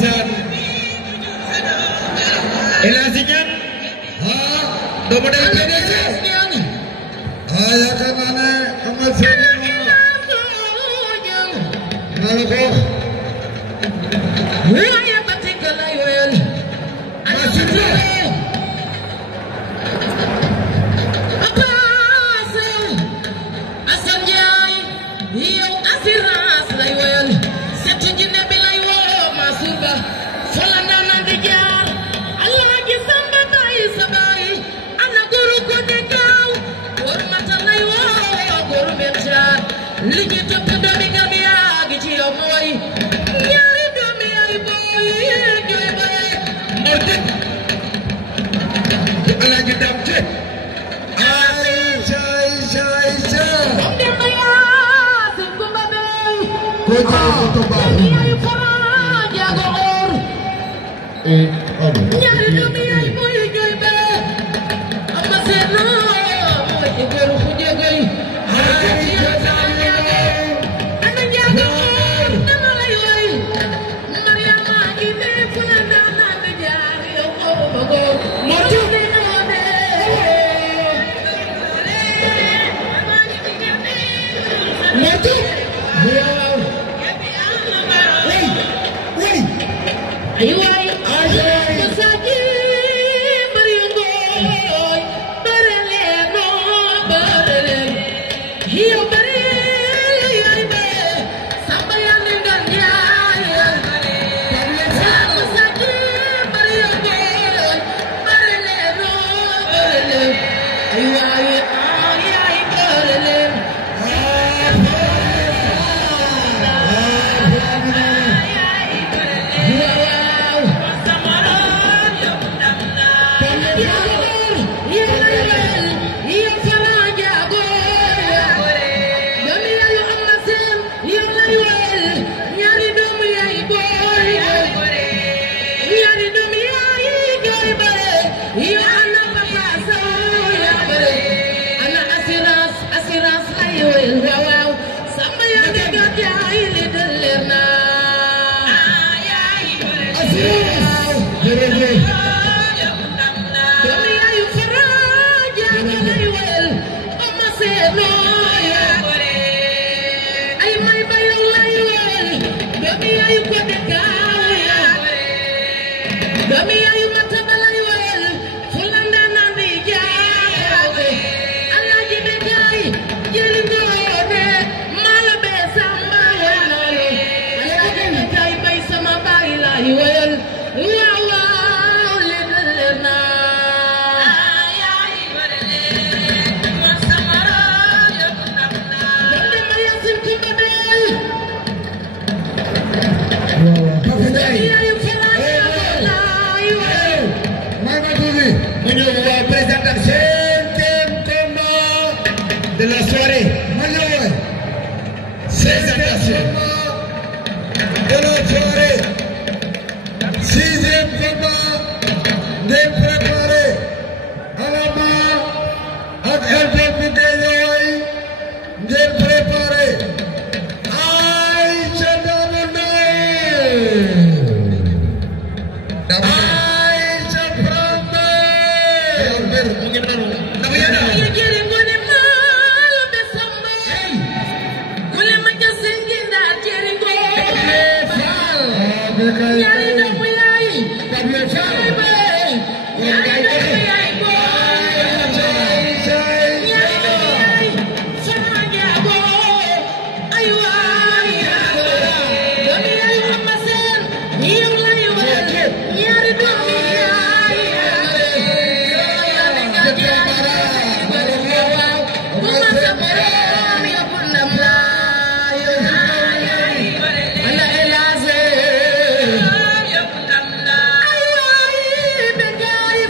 ndeysaan El Hadji Niane doomu day PDC yaakaar naa ne amal seen naa la ko waaye ba teg la yoyal masita Assane Ndiaye yow assurance la yoyal setu jinne bi lay woo Masuba fola nana di jaar Alaaji Samba bay sabay ana guru ko de kaw war mata lay woo guru ben jaar ligi topp doomi Gambia gi ci yow mooy ñaari doomi ay boy joy boy morte Alaaji Damte ay jay onde maya se kumba bay ko jaay ko to baax ay fara jago or ñaari doomi ay boy joy be amma seno mooy guru fu jegay ana jago or dama lay way Mariama ine fu la na jaar yow ko bago mo tudde Mortu wow wait ayuay masaki mariongo barele no barele hiyo barele yaibe sabaya ndanya masaki mariongo barele no barele ayuay barele de la soirée. Sixième combat de préparé à la main avec LDP Gueye de préparé Aïcha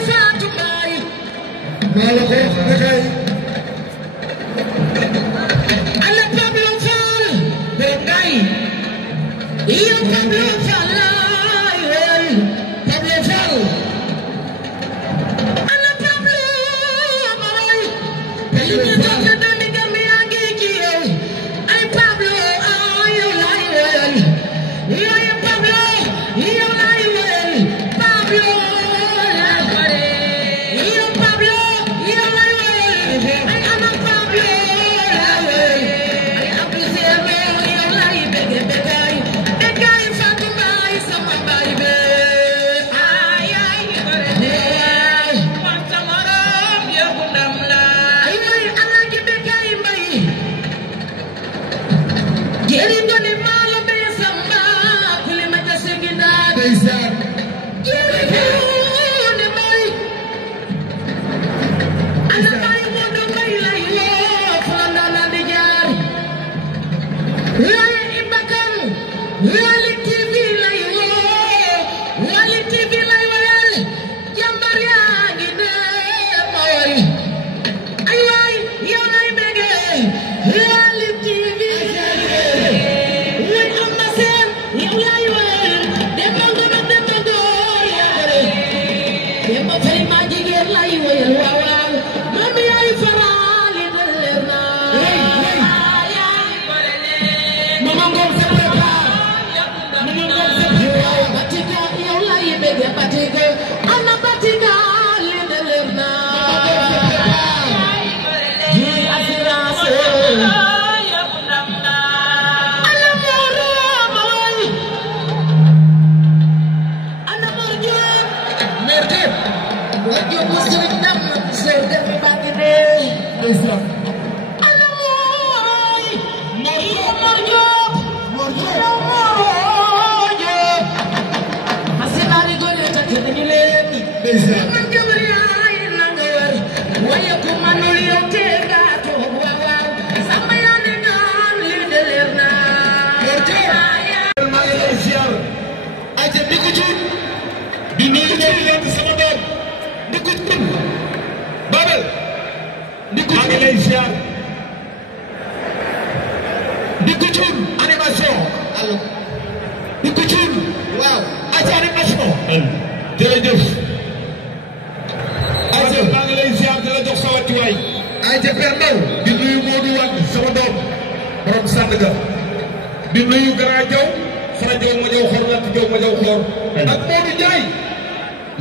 Fatima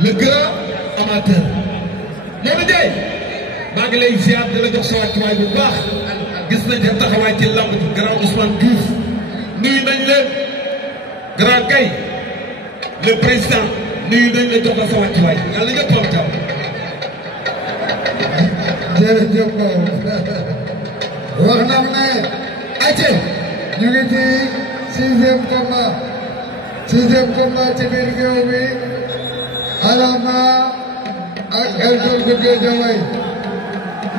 le grand amateur Modou Ndiaye maa ngi lay ziar di la jox sa wàccuwaay bu baax gis nañ sa taxawaay ci lamb ji grand Ousmane Diouf nuyu nañ leen grand Gaye le président nuyu nañ la jox la sa wàccuwaay yàlla nga toog jàmm. jërëjëf wax na ne ayca ñu ngi ci sixième combat ci biir géew bi Alama ak Elton bu Guédiawaye.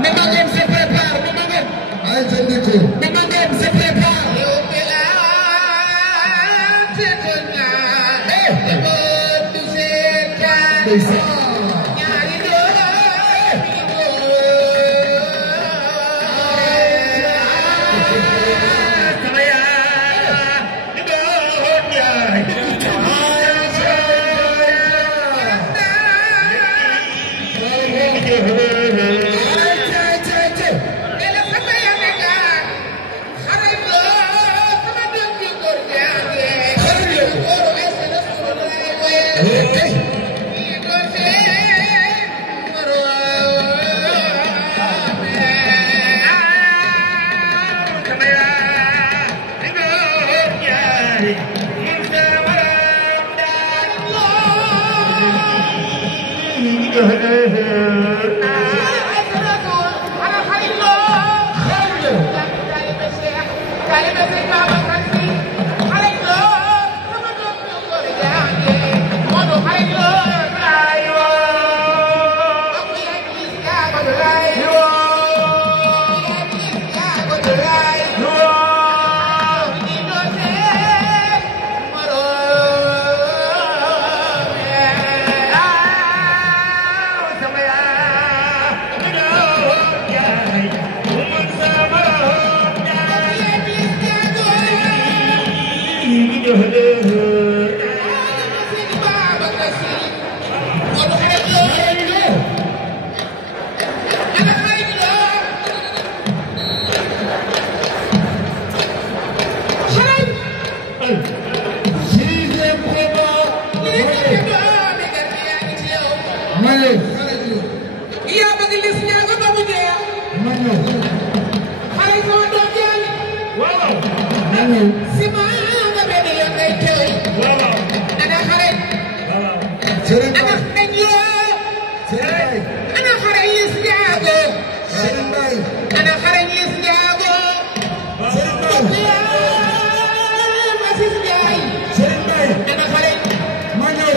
Mama Ngom se prépare Mama Ngom. ayca Ndickou. Mama Ngom se prépare. Mano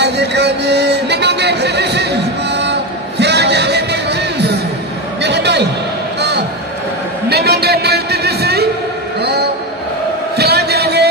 Alhaji Kani Namaga Finishi Firaja Motis Namagal Namaga Motis Firaja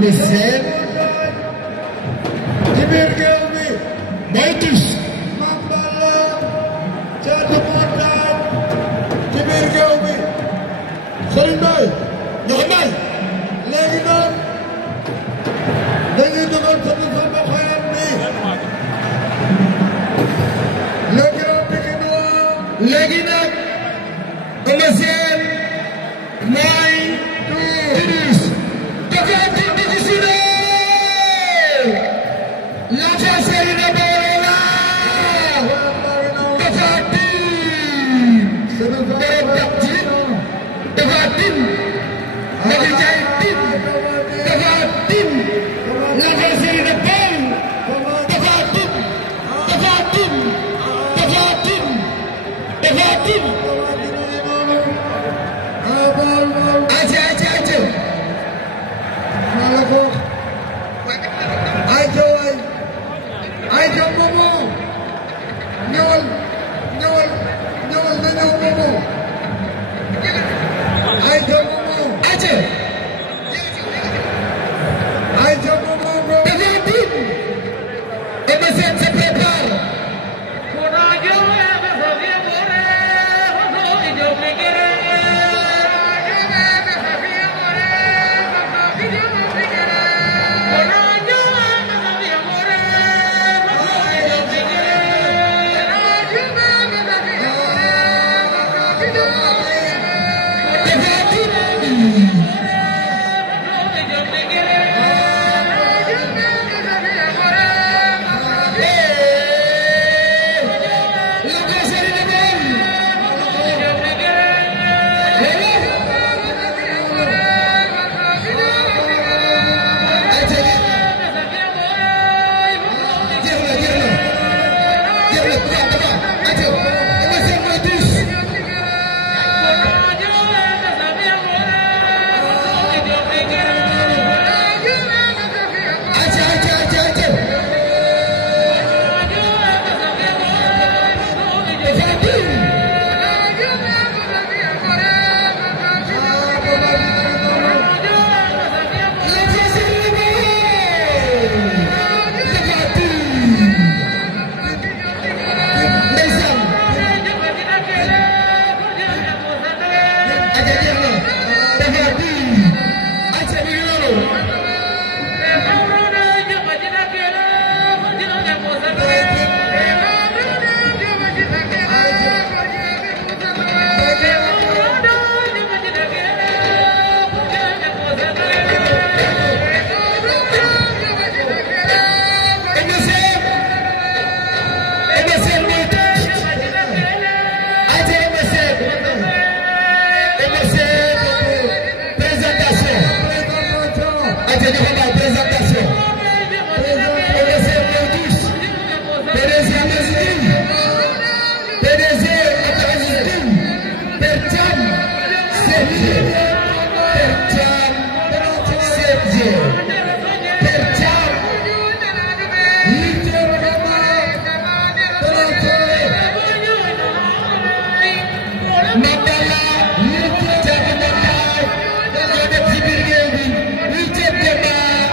Missen ci biir géew bi Moytus Mambala Caatu Montagne ci biir géew bi Serigne Mbaye ñoo may léegi nag dañuy dugal sama sama xoyam bi le grand Pikinois léegi nag Eumeu Sène mooy tuus la série de Borona dañu ko bàyyi présentation PDG Motus PDG Amazing PDG Amazing Per Thiam CFG Per Thiam CFG Per Thiam Mabala Thiam Mabala ñoo def ci biir géew bi 8e débat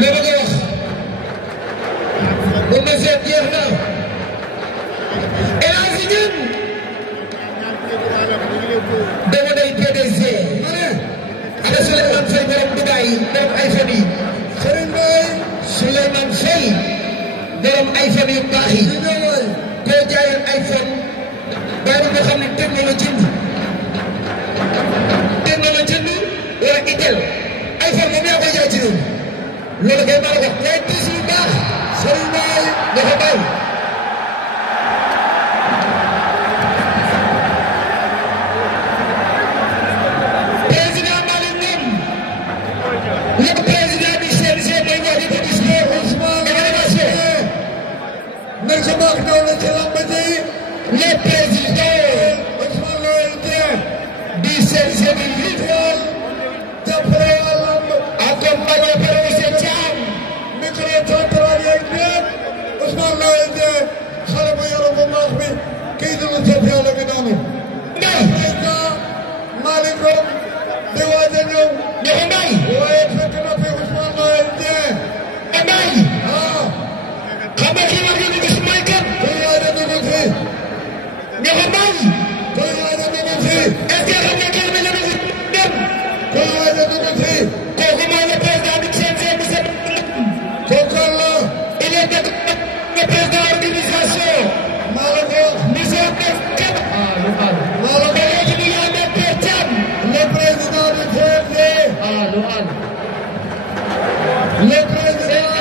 li ma ko wax bu ma seet jeex na El Hadji Niang dama day PDG ma ne ana Souleymane Faye borom Dubaay borom ay famille Souleymane Faye borom ay famille yu baax yi koo jaayoon iPhone bàyyi nga xam ne technologie wala Itel iPhone moom yaa koy jaay ci réew loolu kay maa la wax ngay tis yu baax Serigne Mbaye dafa bàyyi président Malick Ngom le président du CNG mooy wax di ko gis ne évaluation merci beaucoup ñëw na ci lamb ji le président Ousmane Noël Dieng du CNG bi vital jàppale lamb accompagné par monsieur Thiam micro central yeeg ñëpp Ousmane Noël Dieng xale bu yoro bu baax bi kii dina seet yàlla gi daanu président Malick Ngom di waaj a ñëw ñoxo mbay waaye fekk na fi Ousmane Noël Dieng mbay xam nga kii war nga gis mooy kat koy waaj a dugg fii ñoxo mbay koy waaj a dugg fii est-ce que xam nga kii bi la dugg dem koy waaj a dugg fii kooku mooy le président du CNG bi sa kooku la il est le président organisation maa la ko wax monsieur Kat maa la ko léegi ñu yaa ne Père Thiam le président du CNG le président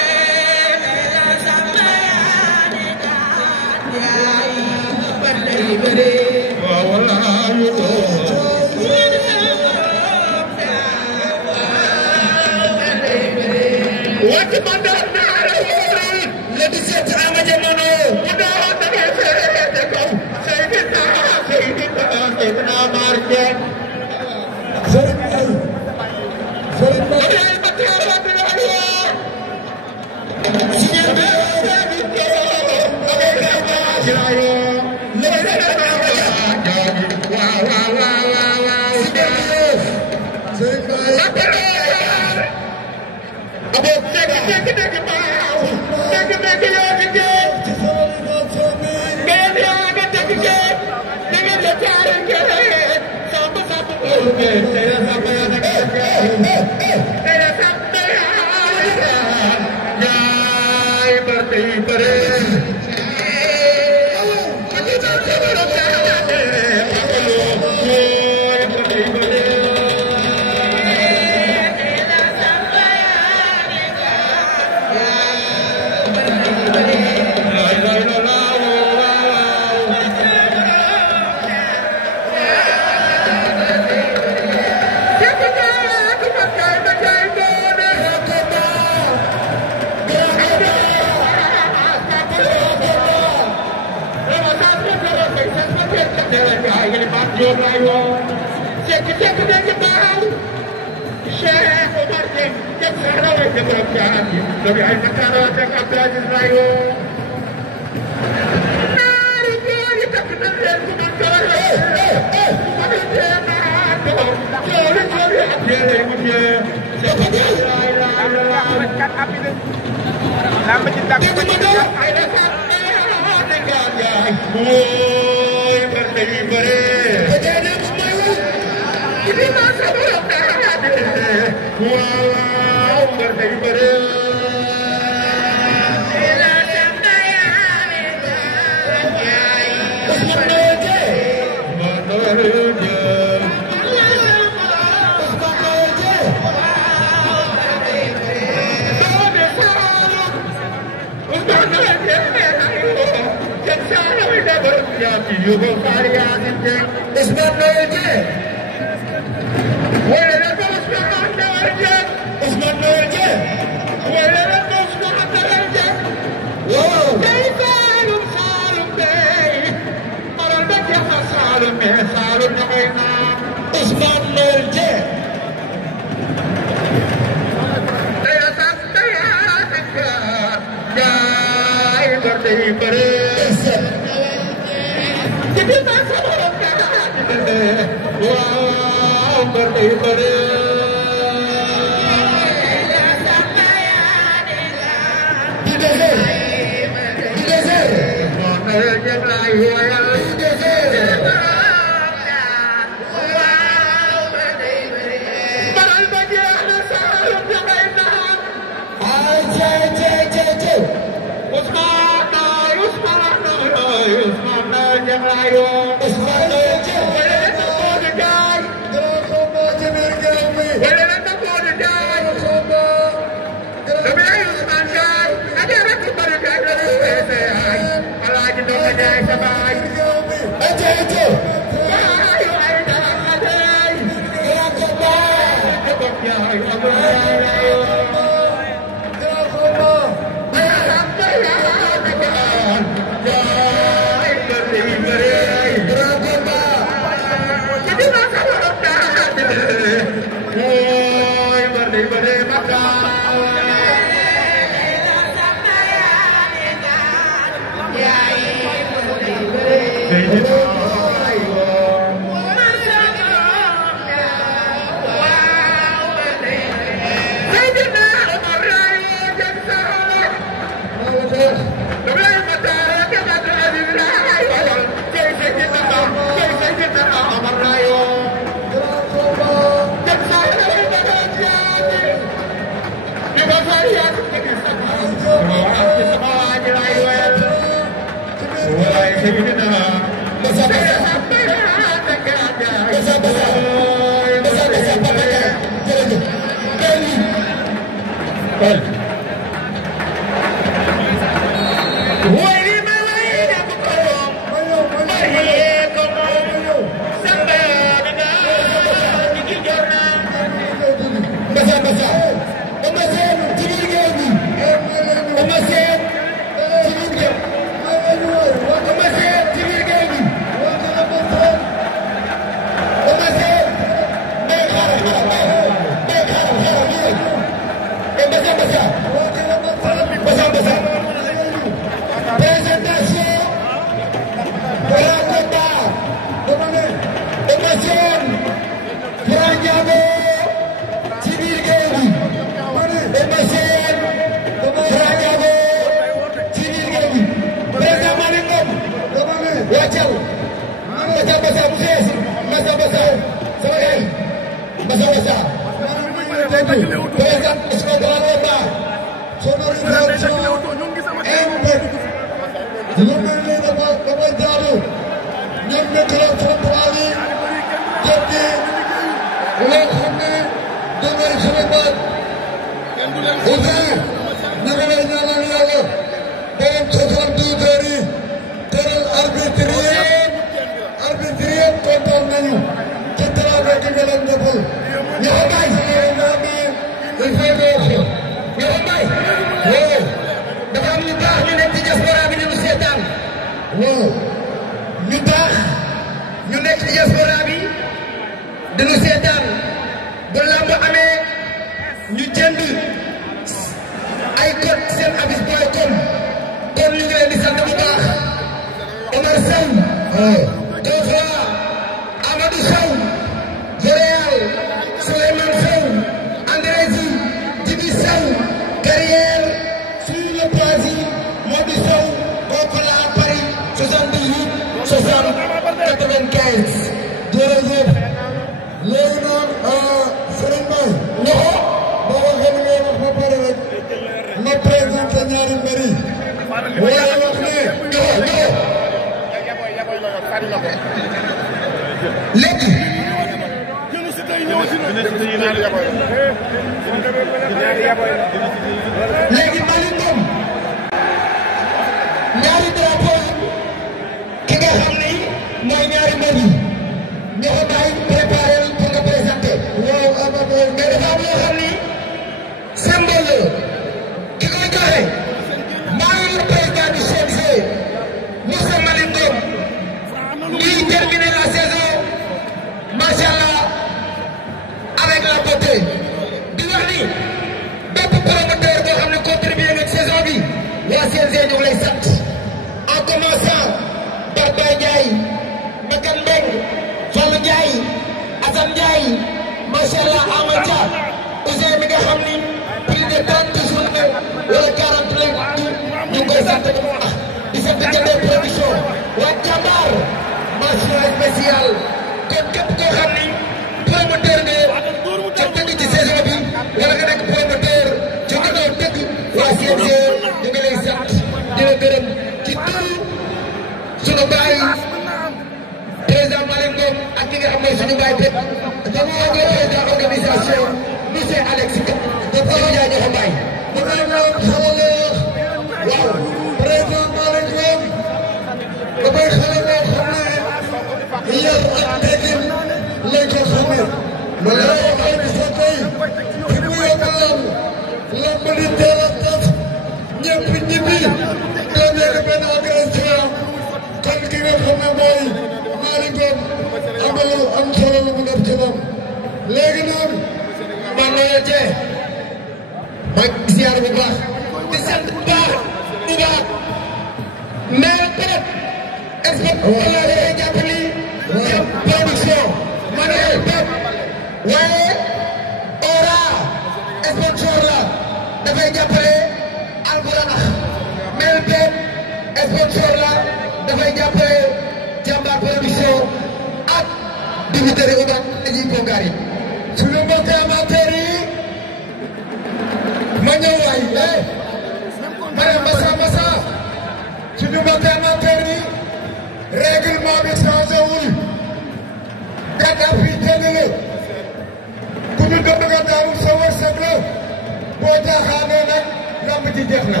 caaxaanee nag lamb ci jeex na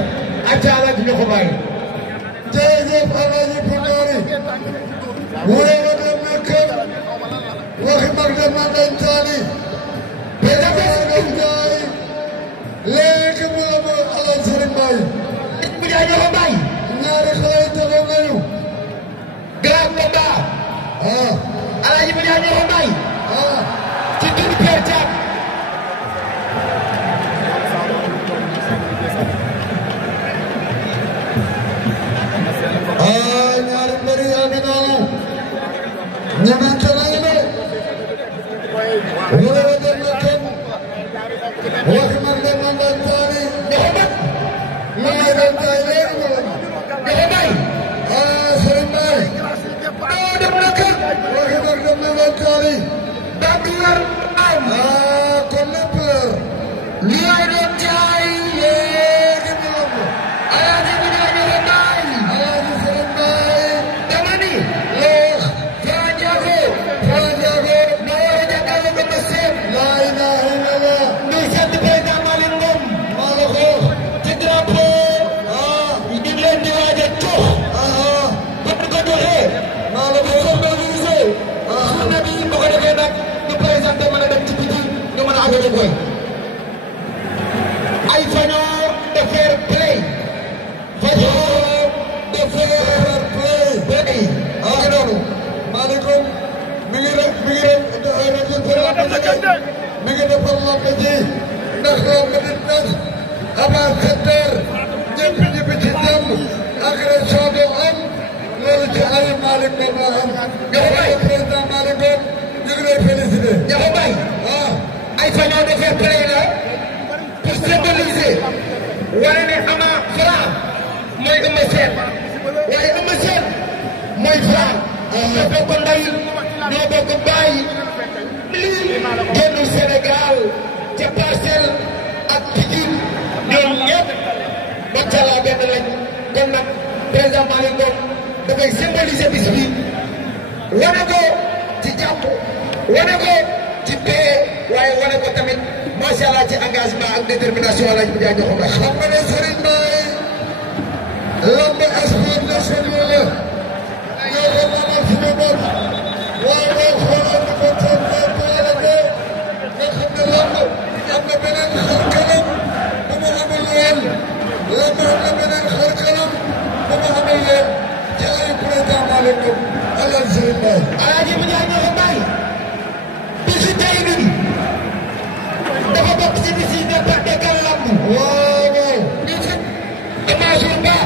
acaala ji ñu ko bàyyi jërëjëf Alaaji Pundori wure wa dem na kër waxi mag dem na dañ taali Béjabé Njaay léegi mu la mo Alaaji Sëriñ Mbaye bu jaay ñoo ko bàyyi ñaari xale yi taxaw nañu grand combat Alaaji bu jaay ñoo ko bàyyi ci tur Père Thiam ñaari mbër yaa ngi noonu ñamante nañu ne wala wa dem na kenn waxi man dem na dañ taali ma ngi dañ taali léegi ma la Sëriñ Mbaye dem na kenn waxi man dem na dañ taali dagg wér am kon lépp leer li ay doon jaay léegi mu lamb Alaaji bu jaay ñoo ko bàyyi Alaaji Sëriñ Mbaye dama ni loox Fara Ndiago Fara Ndiago moo war a jàkkaarloo ko Masseer laa ilaaha illallah ñuy sant président Malick Ngom maa la ko ci drapeau ñu ngi leen di waaj a jox bu ñu ko joxee maa la ko organisé journée bi bu ko defee nag ñu présenté mën a dem ci biti ñu mën a àggale koy ay fañoo de fair play fañoo de fair play noonu maaleykum mi ngi def mi ngi defar lamb ji ndax lamb di tas avant 7 heures ñëpp ñibbi ci jàmm agression du am loolu ci ay Malick Ngom moo am nga xam président Malick Ngom ñu ngi lay félicité Ndiago Mbaye ay fañoo de fair play la pour symboliser wane ne Ama Franc mooy Eumeu Sène waaye Eumeu Sène mooy Franc ñoo bokk ndey ñoo bokk baay lii génnu Sénégal ca Parcelles ak Pikine ñoom ñëpp macha allah benn lañ kon nag président Malick Ngom dafay symboliser bis bi wane ko ci jàpp wane ko ci paix waaye wane ko tamit macha allah ci engagement ak détermination Alaaji bu jaay ñoo ko baax. xam nga ne Serigne Mbaye lamb sport national la ñoo ko moomal suñu bopp waaye boo xoolee ni ko toppee boole ko nga xam ne lamb am na beneen xar kanam bu mu amul woon lamb am na beneen xar kanam bu mu amul woon ci ay président Malick Ngom Alaaji Serigne Mbaye. Alaaji bu jaay ñoo ko bàyyi bisu tey bi dafa bokk ci bis yi départé kan lamb waaw waaw. bisu Mansour Ba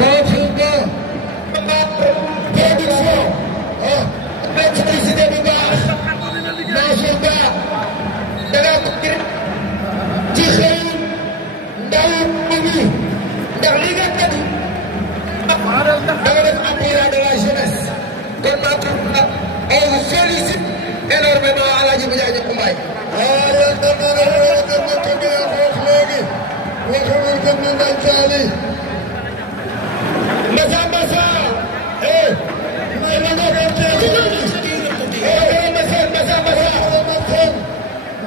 Mansour Ba. production publicité bu baax Mansour Ba da nga ko ngir ci xëy ndaw mi ndax li nga kat da nga def appui de la jeunesse kon Mansour Ba on vous félicite énormément Alaaji bu jaay ñoo ko bàyyi Massa Massa may la nga doon teel Massa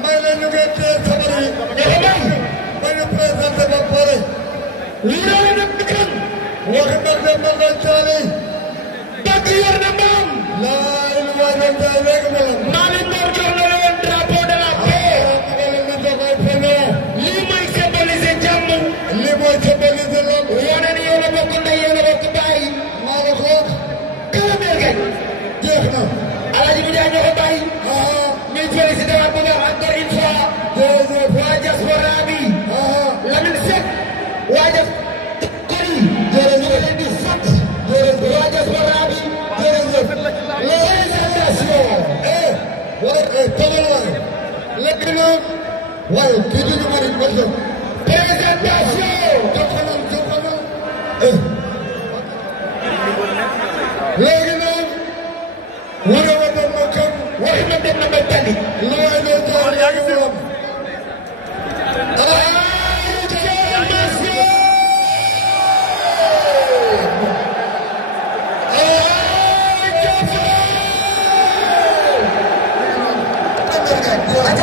may la ñu ngeen teel sabari may ñu présenté ba pare lii la nag kan waxi mag dem na doon taali dëgg yor na moom laa ilu waay doon taali léegi ma Malick Ngom jox na leen drapeau de la paix lii mooy symboliser jàmm lii mooy symboliser lamb wane ni yéen a bokk ndey yéen a bokk baay maa la ko kala merke jeex na Alaaji bu jaay ñoo ko bàyyi ñuy félicité waat bu baax encore une fois jërëjëf waa diaspora bi Lamine Seck waa def kori jërëjëf leen di sant jërëjëf waa diaspora bi jërëjëf présentation wala tagal waay léegi nag waaye kii di ñu mari wax na présentation jokkanam léegi nag wane wa dem na kan waxi ma dem na ba tali lu waay doon taal yaa ngi woon Aja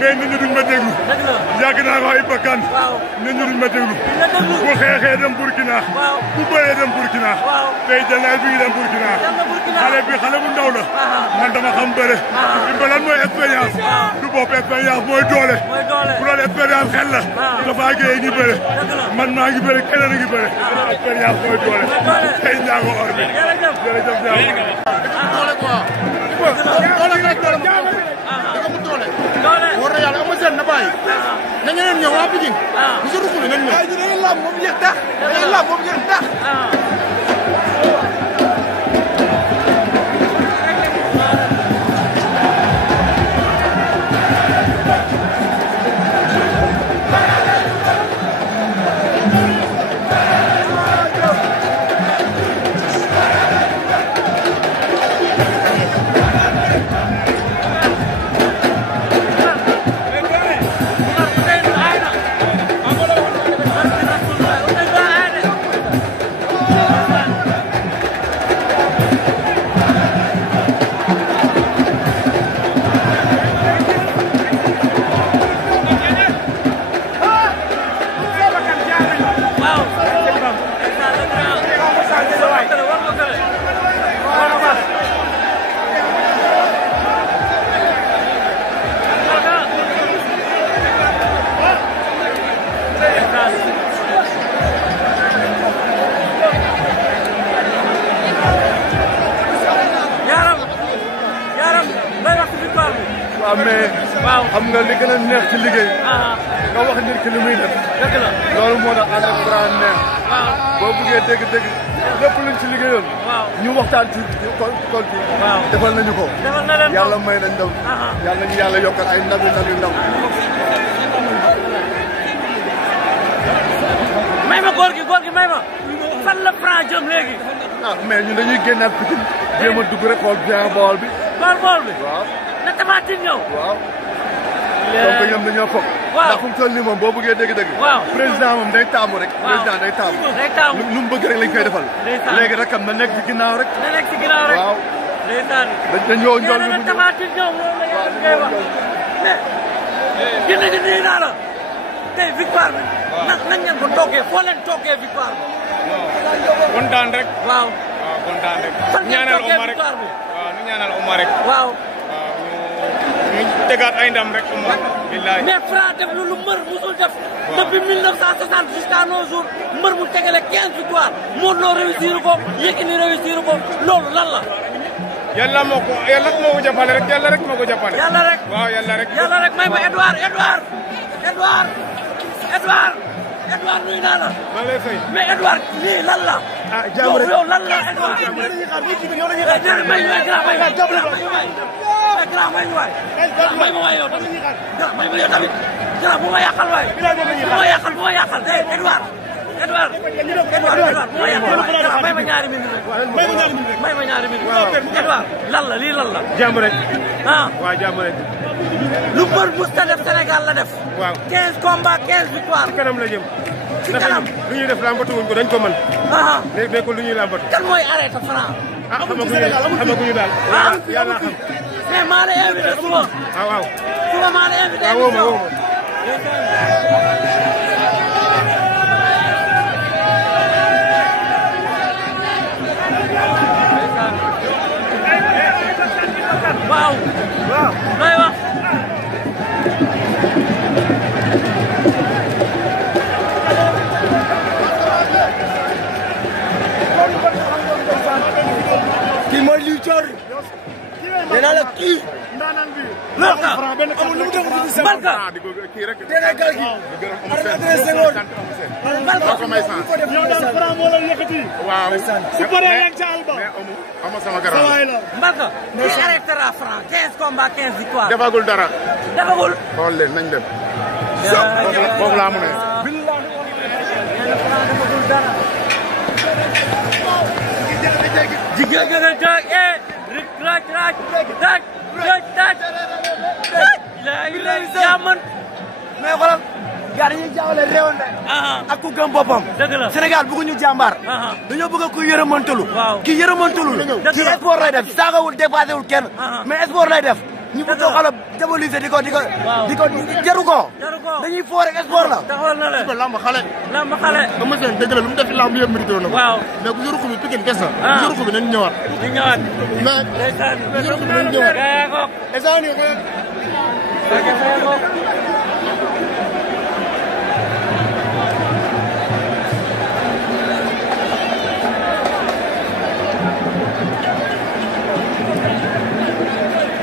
mais nit ñi duñ ma déglu. yàgg naa ko ay bakkan. nit ñi duñ ma déglu. bu xeexee dem Burkina. bu bëree dem Burkina. tey jëlaat bi ngi dem Burkina. xale bu ndaw la. man dama xam bëre. Iba lan mooy expérience. du bopp expérience mooy doole. bu doon expérience xel la. dafa gee ngi bëre. man maa ngi bëre keneen a ngi bëre. expérience mooy doole. tey Ndiago or bi. jërëjëf Ndiago. war na yàlla ama seen na bàyyi na ñeneen ñëw waa Pikine bu sa rukuli nañ ñëw dañuy lam moom jeex tax dañuy lam moom jeex tax mais xam nga li gën a neex ci liggéey nga wax nit ki li muy def loolu moo tax ànd ak Franc neex boo bëggee dégg-dégg lépp luñ ci liggéeyoon ñu waxtaan ci kol bi defal nañu ko yàlla may nañ ndaw yàlla nañu yàlla yokkal ay ndam yu ndaw may ma góor gi may ma fan la Franc jëm léegi mais ñun dañuy génnaat Pikine jéem a dugg rek xool bien bool bi bool bi waaw na Tapha Tine ñëw. waaw. donc ñoom dañoo foog. waaw ndax fu mu toll nii moom boo bëggee dégg-dégg. waaw président moom day taamu rek. président day taamu. lu mu bëgg rek lañ koy defal. léegi rek am na nekk ci ginnaaw rek. na nekk ci ginnaaw rek. waaw. ndeysaan. dañoo njool ñu ne Tapha Tine ñëw moom la ñu koy wax. mais. gis nañu nii naa la. tey victoire bi. waaw nan ngeen ko toogee foo leen toogee victoire bi. waaw kontaan rek. waaw. waaw kontaan rek. fan ngeen toogee victoire bi. waaw ñu ñaanal Omar rek. waaw. ñu tegaat ay ndam rek Omar. billaay mais Franc def lu mbër musul def. depuis 1960 jusqu'à nos jours mbër mu tegale 15 victoires Modou Lo réussir ko Yékini réussir ko loolu lan la. yàlla moo ko jàppale rek yàlla rek moo ko jàppale. yàlla rek waaw yàlla rek. yàlla rek may ma Edouard nuyu naa la. maa ngi lay fay. mais Edouard lii lan la. ah jàmm rek yow lan la Edouard. may ñu waay. may ma waay yow tamit. may ma yow tamit. bu ma yàqal waay. bu ma yàqal. Edouard bu ma yàqal may ma ñaari minute rek. may ma ñaari minute. Edouard lan la lii lan la. jàmm rek. ah waaw jàmm rek. lu mbër bu ta def Sénégal la def. waaw 15 combats 15 victoires. ci kanam la jëm. ci kanam lu ñuy def lambatu wuñ ko dañ ko mën. léegi nekkul lu ñuy lambatu. kan mooy arrêté Franc. xamaguñu daal. yàlla xam. mais maa la invité suba. waaw. suba maa la invité. woo ma. waaw. looy wax. kii mooy liy coor nee naa la kii. Mbalka amul lu mu def lu Mbalka. déedéet kàl gi. Adrien Senghor. yow daal Franc moo la yëkkati. waaw. su paree rek ca Alba. mais amu sama garab. Mbalka. qui arrêtera Franc 15 combats 15 victoires. defagul dara. defagul. xool leen nañ dem. foofu laa mu ne. jigéen nga doon toog rik raaj. yaa mën. mais xoolal gars dañuy jaawale réewande ak ku gëm boppam. dëgg la Sénégal bëgguñu jàmbaar. dañoo bëgg ku yërëmantalu. waaw ki yërëmantalu. dëgg la ki sport lay def saagawul dépassé wul kenn. mais sport lay def. ñu ko xala diaboliser di ko jaru ko dañuy fo rek sport la taxawal na la ko lamb xale dama seen dëgg la lu mu def ci lamb yëpp mérité na ko waaw mais bu juru ko bi Pikine kessa juru ko bi nañ ñëwaat mais juru ko bi nañ ñëwaat esani ko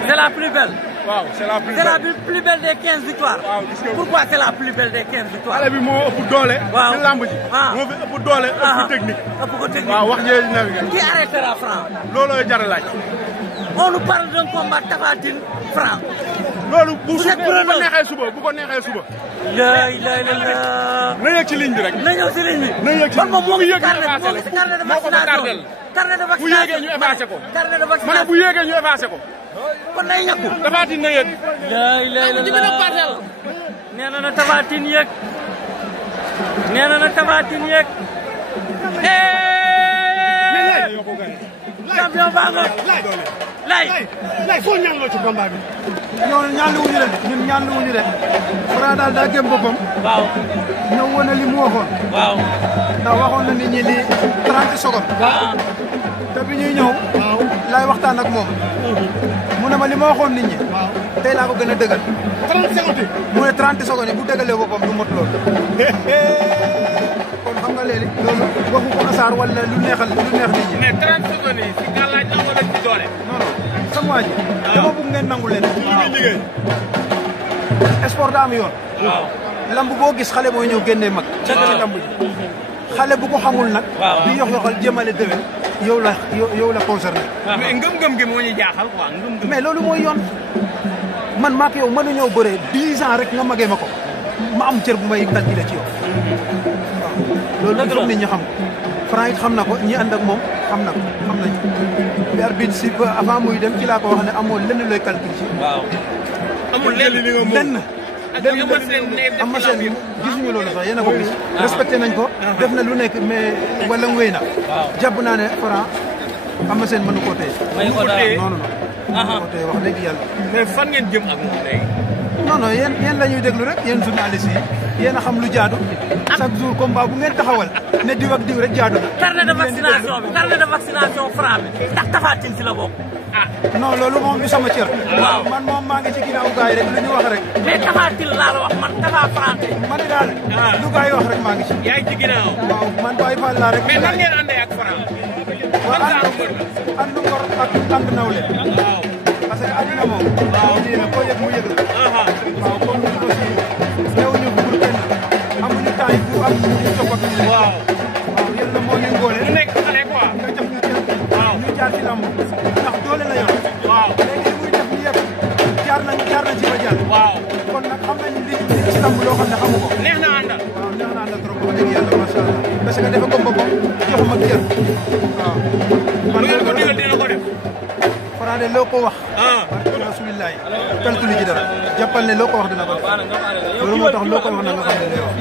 c'est la plus belle. waaw c'est la plus belle. C'est la plus belle des 15 victoires. waaw gis nga pourquoi c'est la plus belle des 15 victoires. xale bi moo ëpp doole. waaw ci lamb ji. moo fi ëpp doole ëpp technique. ëpp ko technique waaw wax jee na qui arrêtera Franc. looloo jar a laaj. on nous parle d'un combat Tapha Tine Franc. loolu bu neexee suba bu ko neexee suba. na yëg ci ligne bi rek. na ñëw ci ligne bi. na yëg ci ligne bi bu yëg ñu effacé carnet de moo ko fa vaccination. carnet de vaccination bu yéegee ñu effacé ko. carnet de ma ne vaccination. bu yéegee ñu effacé ko. kon day ñàkku. Tapha Tine na yëg. nee na Tapha Tine yëg. nee na Tapha Tine yëg. champion baa ngoog. lay foo ñaanloo ci combat bi ñoo ñaanluwuñu de ñun ñaanluwuñu de Franc daal daa gëm boppam waaw ñëw wane li mu waxoon waaw ndax waxoon na nit ñi li 30 secondes waaw te bi ñuy ñëw laay waxtaan ak moom mu ne ma li ma waxoon nit ñi tey laa ko gën a dëggal 30 secondes mu ne 30 secondes yi bu dëggalee boppam du mot loolu kon xam nga léegi loolu waxu ko asaar wala lu neexal lu neex nit ñi mais 30 secondes yi si gàllaaj la wala ci doole. non non sama waa ji dama bëgg ngeen nangu leen liggéey. sport daa am yoon waaw lamb boo gis xale mooy ñëw génnee mag ci lamb ji xale bu ko xamul nag di yox-yoxal jëmale déwén yow la concerné mais ngëm-ngëm gi moo ñu jaaxal quoi ngëm-ngëm. mais loolu mooy yoon man maak yow mënu ñëw bëree 10 ans rek nga magee ma ko ma am cër bu may calculé ci yow waaw loolu il faut nit ñi xam ko Franc it xam na ko ñi ànd ak moom xam na ko xam nañu bi arbitre si avant muy dem ci laa ko wax ne amoo lenn looy calcul ci waaw amul lenn li nga lenn am seen gisuñu loolu sax yéen a ko gis respecté nañ ko def na lu nekk mais wala wéy na jàpp naa ne Franc am seen mënu koo téye non non koo téye wax dëgg yàlla mais fan ngeen jëm ak moom léegi. non non yéen la ñuy déglu rek yéen journaliste yi yéen a xam lu jaadu chaque jour combat bu ngeen taxawal ne diw ak diw rek jaadu na carnet de vaccination Franc bi ndax Tapha Tine si la bokk. non loolu moom du sama cër waaw man moom maa ngi ci ginnaaw gars yi rek lu ñu wax rek mais Tapha Tine laa la wax man Tapha Franc man daal lu gars yi wax rek maa ngi ci yaa ngi ci ginnaaw. waaw man Baye Fall laa rek mais nan ngeen andee ak Franc. waaw ànd ngor ak ànd nawle waaw. parce que àddina moom waaw lii la koo yëg mu yëg la waaw kon ñun aussi newuñu pour kenn amuñu temps yi pour am ñu topp ak waaw. waaw yàlla moo ñu ngóole mu nekk xale quoi. nga jox ñu cër waaw. ñu jaar ci lamb ndax doole la yor waaw. léegi li muy def ni yëpp jaar nañ ci ba jàll waaw. kon nag xam nañ li ci lamb loo xam ne xamu ko neex na àndal. waaw neex naa la trop wax dëgg yàlla macha allah parce que dafa ko boppam joxuma cër waaw lu ngeen ko digal dina ko def. Franc de loo ko wax rasulillahi calcul ci dara jàppal ne loo ko wax dina ko def loolu moo tax loo ko wax na nga xam ne lay wax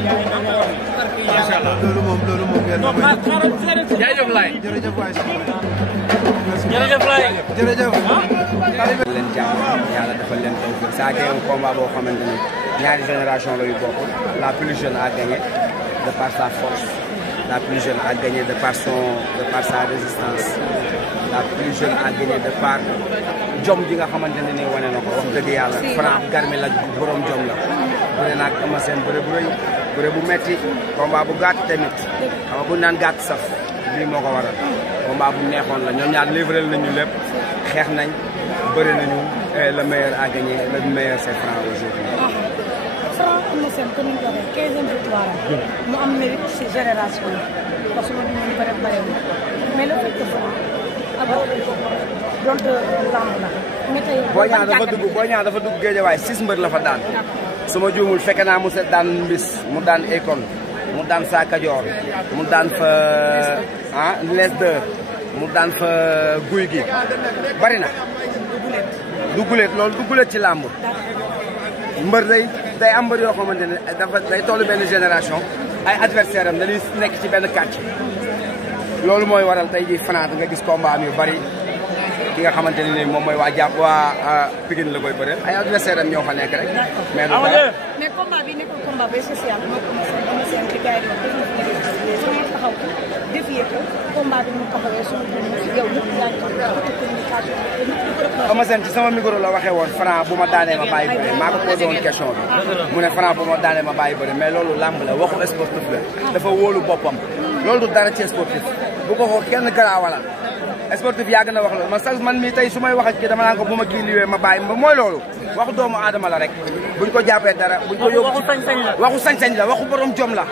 macha allah. loolu moom yàlla may jaajëf laay. jërëjëf waay sama jërëjëf Laye. jërëjëf leen jàmm yàlla defal leen tawfiq ça a été un combat boo xamante ni ñaari génération la yu bokk la plus jeune a gagné de par sa force la plus jeune a gagné de par sa résistance la plus jeune a gagné de par jom ji nga xamante ne nii wane na ko wax dëgg yàlla Franc garmi la borom jom la bëri naag ama seen bëre bu rëy bëre bu metti combat bu gàtt tamit xam nga bu naan gàtt saf lii moo ko waral combat bu neexoon la ñoom ñaar livré nañu lépp xeex nañ bëri nañu le meilleur a gagné le meilleur c'est Franc aujourd'hui. Franc am na seen commune bi 15e victoire mu am mérite ci génération bi parce que ñu ngi bëri mais le fait que Franc donc lamb la mais tey Boy Niang dafa dugg Guédiawaye 6 mbër la fa daan su ma juumul fekk naa mu set daan mbis mu daan Ekon mu daan Sa Kajoor mu daan fa les deux mu daan fa guy gi bari na dugguleet loolu dugguleet ci làmb mbër day am mbër yoo xamante ne dafa day toll benn génération ay adversaire am dañuy nekk ci benn kàcc loolu mooy waral tey ji Franc nga gis combat am yu bari ki nga xamante ne nii moom mooy waa jàpp waa Pikine la koy bëreel ay adversaire am ñoo fa nekk rek. mais combat bi nekkul combat bu spécial moo ko seen ci gars yi doon taxaw défier ko combat bi mu taxawee suñu yow ñëpp yaa ngi côté communication Eumeu Sène ci sama micro la waxee woon Franc bu ma daanee ma bàyyi bëre maa ko posé woon question bi mu ne Franc bu ma daanee ma bàyyi bëre mais loolu làmb la waxu sportif la dafa wóolu boppam loolu du dara ci sportif bu ko ko kenn garaawalal sportif yàgg na wax loolu man sax man mii tey su may wax ak kii dama naan ko bu ma kii liwee ma bàyyi mooy loolu waxu doomu aadama la rek buñ ko jàppee dara buñ ko yóbbu waxu sañ-sañ la waxu borom jom la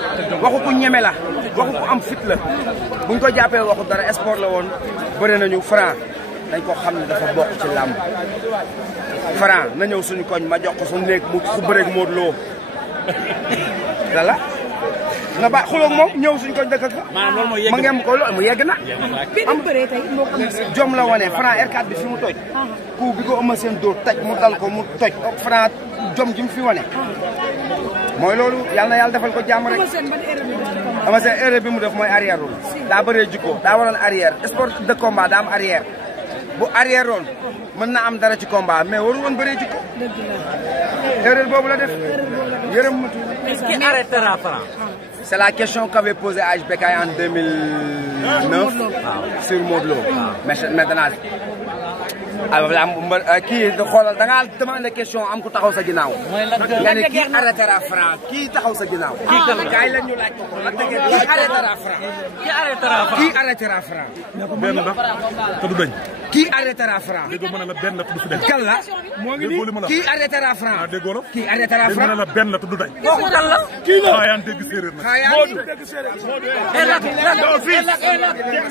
waxu ku ñeme la waxu ku am fit la buñ ko jàppee waxu dara sport la woon bëre nañu Franc dañ ko xam ne dafa bokk ci làmb Franc na ñëw suñu koñ ma jox ko su néeg mu su bëreeg Modou Lo la na ba xuloog moom ñëw suñ koñ dëkk fa ma ngem ko loolu mu yegg na am bëree tey jom la wane Franc R4 bi fi mu toj ku bi ko Eumeu Sène dóor taj mu dal ko mu toj Franc jom ji mu fi wane mooy loolu yàlla na yàlla defal ko jàmm rek Eumeu Sène erreur bi mu def mooy arrière wul daa bëree jikko daa waroon arrière sport de combat daa am arrière bu arrière roon mën na am dara ci combat mais waru woon bëree jikko erreur boobu la def yërëm matu est-ce qu'il arrêtera Franc? C'est la question qu'avait posée Age Bécaye en 2009 sur Modou Lo. Maintenant kii xoolal da ngaa demandé question am ku taxaw sa ginnaaw. nga ne kii arrêtera Franc kii taxaw sa ginnaaw. kii kan la kaay la ñu laaj ko la dëgg kii arrêtera Franc. Qui arrêtera Franc? kii arrêtera Franc. benn la te du dañ. kii arrêtera Franc. déggoo ma ne la benn la te du fi dañ. kan la moo ngi nii kii arrêtera Franc. déggoo la kii arrêtera dégg Franc. ma ne la benn la te du dañ. kooku kan la? kii la xaayaan dégg séeréer nag. Modou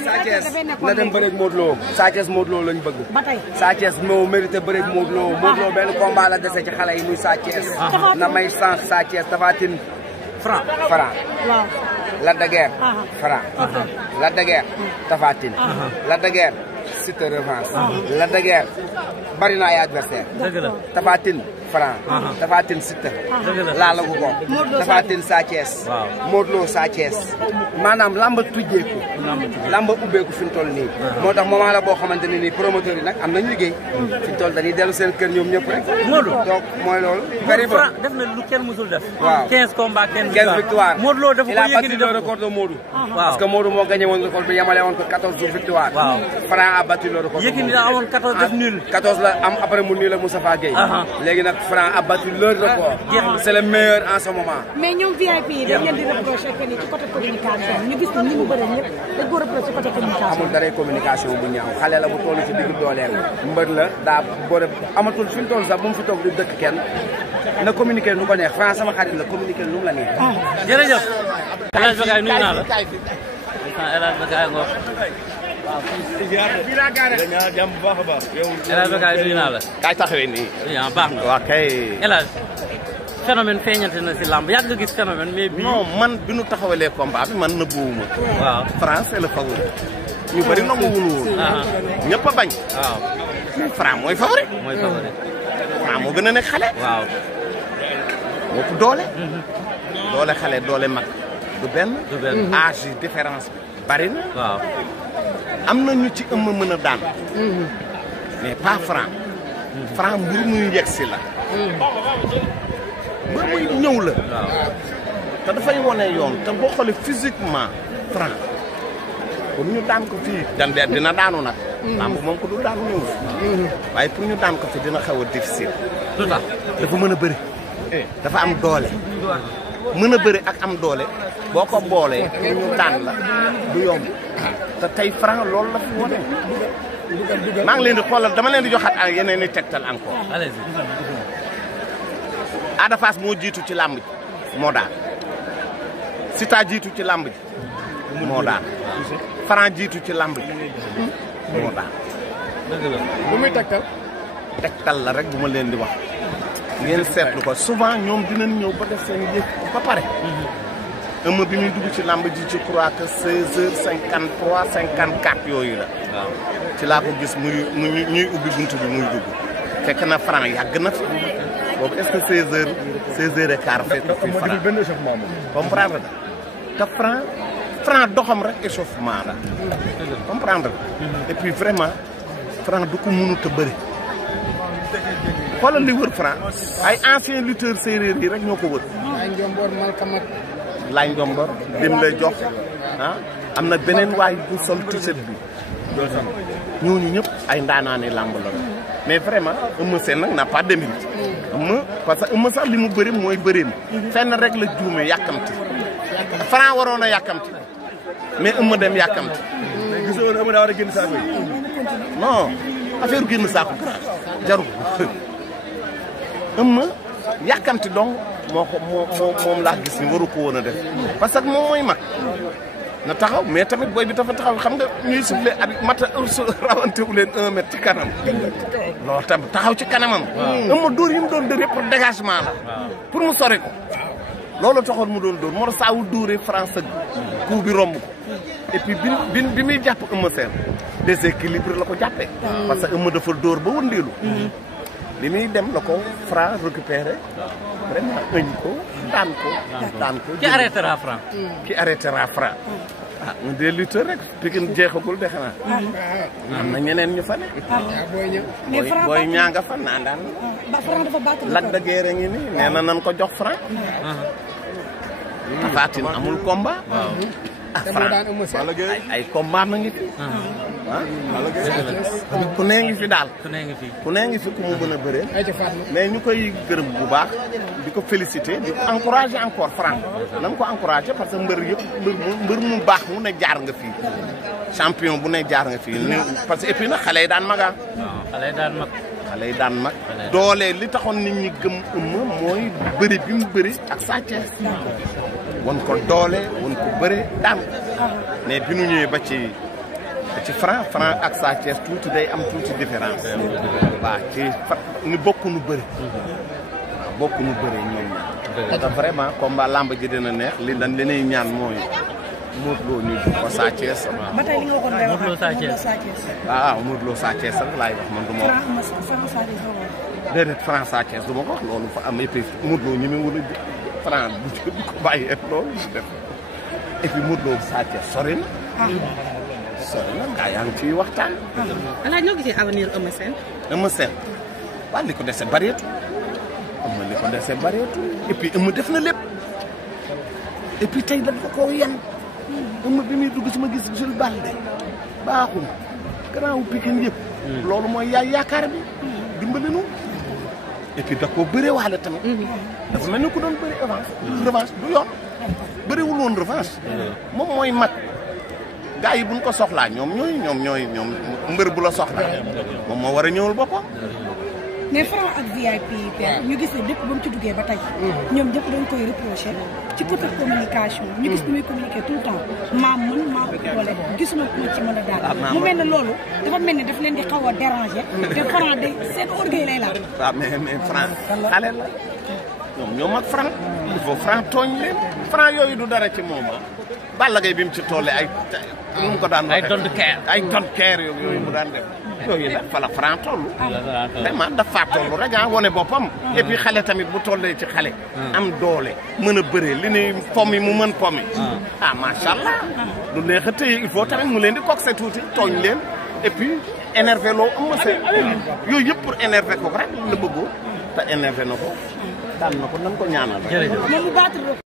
Sa Thiès na dem bëreeg Modou Lo Sa Thiès Modou Lo lañ bëgg. ba tey Sa Thiès moo mérité bëreeg Modou Lo Modou Lo benn combat la dese ci xale yi muy Sa Thiès. na may sànq Sa Thiès Tapha Tine Franc. Franc. waaw Lac de Guiers. Franc. Lac de Guiers. Tapha Tine. Lac de Guiers. Siteu revanche. Lac de Guiers bari na ay adversaire. dëgg la. Tapha Tine Franc. Tapha Tine Siteu. laalagu ko. Tapha Tine Sa Thiès. Modou Lo Sa Thiès. maanaam lamba tujjeeku. lamba ubbeeku fi mu toll nii. moo tax moment la boo xamante ne nii promoteurs yi nag am nañu liggéey. fi mu toll dañuy dellu seen kër ñoom ñëpp rek. Modou donc mooy loolu. very bon Franc def na lu kenn musul def. waaw 15 combats 15 victoires. Modou Lo dafa il ko a battu yëkkati le def record de Modou. waaw parce que Modou moo gagné woon record bi yemale woon ko 14 jours victoire. waaw Franc a battu le record de Yékini Modou. daa amoon 14 def nul. 14 la am après mu nii la Moustapha Gueye. léegi nag Franc a battu le record. c'est le meilleur en ce moment. mais ñoom VIP yi dañ leen di reproché que ni ci côté communication ñu gis ni mu bëri ñëpp dañ ko reproché côté communication. amul dara communication bu ñaaw xale la bu toll ci diggu dooleel mbër la daa boole amatul fi mu toll sax bu mu fi toog di dëkk kenn na communiquer nu ko neex Franc sama xarit la communiquer nu mu la neex. jërëjëf. El Hadj Bécaye nuyu naa la. El Hadj Bécaye ngoog. jàmm bu baax a baax. El Hadj Bécaye nuyu naa la. kaay taxawee nii. yaa baax na. waa kay. El Hadj phénomène feeñante na si làmb yàgg nga gis phénomène mais bii. non man bi nu taxawalee combat bi man nëbbuwuma. waaw Franc c'est le favori. ñu bëri nangu wunu woon. ñëpp a bañ. waaw mais Franc mooy favori. mooy favori. Franc moo gën a nekk xale. waaw. moo ëpp doole. doole xale doole mag. du benn. du benn. âge yi différence bi bari na. waaw. am na ñu ci ëmm mën a daan. mais pas Franc. Franc mbir muy yegg si la. mbir muy ñëw la. waaw. te dafay wane yoon te boo xoolee physiquement Franc pour ñu daan ko fii. dina daanu nag. lamb moom ko du daanu ñëw. waaye pour ñu daan ko fi dina xaw a difficile. lu tax. dafa mën a bëri. dafa am doole. mën a bëri ak am doole boo ko boolee pour ñu daan la du yomb. te tey Franc loolu la fi wane. maa ngi leen di xoolal dama leen di joxaat ak yeneen i tegtal encore. allez-y. Ada Fass moo jiitu ci làmb ji moo daan. Siteu jiitu ci làmb ji moo daan. Franc jiitu ci làmb ji moo daan. dëgg la. bu muy tegtal. tegtal la rek bu ma leen di wax. ngeen seetlu ko souvent ñoom dinañ ñëw ba def seen yëf ba pare. ëmm bi muy dugg ci làmb ji je crois que 16h53 54 yooyu la. waaw. ci laa ko gis ñuy ubbi buntu bi muy dugg. fekk na Franc yàgg na fi. boobu est-ce que 16h fekk fi Franc comprendre nga te Franc doxam rek échauffement la comprendre et puis vraiment Franc du ko mënut a bëri xoolal li wër Franc ay anciens lutteurs séeréer yi rek ñoo ko wër. Laay Njomboor lim lay jox ah am na beneen waay bu sol t-shirt bi ñooñu ñëpp ay ndaanaane làmb la mais vraiment Eumeu Sène nag n'a pas de mérite. Parce que Eumeu sax li mu bëri mooy bëreem fenn rek la juume yàkkamti Franc waroon a yàkkamti mais Eumeu dem yàkkamti. gisoo woon Eumeu daa war a génn saako yi. non affaire génn saako jarul Eumeu yàkkamti donc moom laa gis ni waru ko woon a def parce que moom mooy mag na taxaw mais tamit booy bi dafa taxaw xam nga ñuy soufflé at mata rawante wu leen 1 mètre ci kanam loolu tam taxaw ci kanamam. Eumeu dóor yi mu doon dóor pour dégagement la pour mu sori ko loolu taxoon mu doon dóor moo saa wu dóoree France ak coup bi romb ko et puis bi muy jàpp Eumeu Sène déséquilibre la ko jàppee parce que Eumeu dafa dóor ba wëndeelu li muy dem la ko Franc récupéré vraiment ëñ ko daan ko. Qui arrêtera Franc. Qui arrêtera Franc. ah mu dee lutteur rek Pikine jeexagul de xanaa. am na ñeneen ñu fa ne. mais Franc booy ñaa nga fa naan daan. ba Franc dafa battu Lac de Guiers ngi nii nee na nan ko jox Franc. Tapha Tine amul combat. ah Franc ay combat na ngi fi. ku nee ngi fi daal. ku nee ngi fi ku mu mën a bëree. mais ñu koy gërëm bu baax di ko féliciter di ko encourager encore Franc. na ko encourager parce que mbër yëpp mbër mu baax mu ne jaar nga fii. champion bu ne jaar nga fii parce que et puis nag xale yi daan maga. xale yi daan mag. doole li taxoon nit ñi gëm Eumeu mooy bëri bi mu bëri ak Sa Thiès. won ko doole won ko bëri daan mais bi nu ñëwee ba ci Franc ak Sa Thiès tuuti day am tuuti différence. waaw ci ni bokku nu bëri. waaw bokku nu bëri ñoom ñaar. parce que vraiment combat lamb ji dina neex li ñuy ñaan mooy Modou Lo ñu jox ko Sa Thiès. ba tey li nga waxoon day wax Modou Lo Sa Thiès. waaw Modou Lo Sa Thiès rek laay wax man du ma wax. déedéet Franc Sa Thiès du ma ko wax loolu fa am et puis Modou Lo ñu ngi wala Franc du ko bàyyi loolu si def et puis Modou Lo Sa Thiès sori na. sori na gaa yaa ngi ciy waxtaan. alaay ñoo gisee avenir Eumeu Sène. Eumeu Sène waaw li ko dese bëreetu. Eumeu li ko dese bëreetu et puis Eumeu def na lépp et puis tey dañ ko koo yan. Eumeu bi muy dugg sama gis Jules Baldé baaxul gannaaw Pikine yëpp. loolu mooy yaakaar bi dimbali nu et puis da koo bëree waale tamit. dafa mel ni ku doon bëri revanche du yoon bëriwul woon revanche. moom mooy mag gars yi buñ ko soxlaa ñoom ñooy mbër bu la soxlaa moom moo war a ñëwal boppam. mais Franc ak VIP ñu gis ne lépp ba mu ci duggee ba tey. ñoom ñëpp dañ koy reproché ci côté communication. ñu gis ni muy communiquer tout le temps maa ko doole gisuma ku ma ci mën a daal. mu mel ne loolu dafa mel ni daf leen di xaw a déranger. te Franc day seen orgueil lay laal. waaw mais Franc xale la ñoom ak Franc il faut Franc tooñ leen Franc yooyu du dara ci moom ah. Balla Gaye bi mu ci tolle ay nu mu ko daan waxee ay don't care yooyu mu daan def. yooyu nag fa la Franc toll. vraiment dafa toll rek wone boppam. et puis xale tamit bu tollee ci xale. am doole mën a bëree li ni pomi mu mën pomi. macha allah. du neex a téye il faut tamit mu leen di coxé tuuti tooñ leen et puis énervé loo Eumeu Sène yooyu yëpp pour énervé ko rek la bëggoo te énervé na ko daan na ko nan ko ñaanal.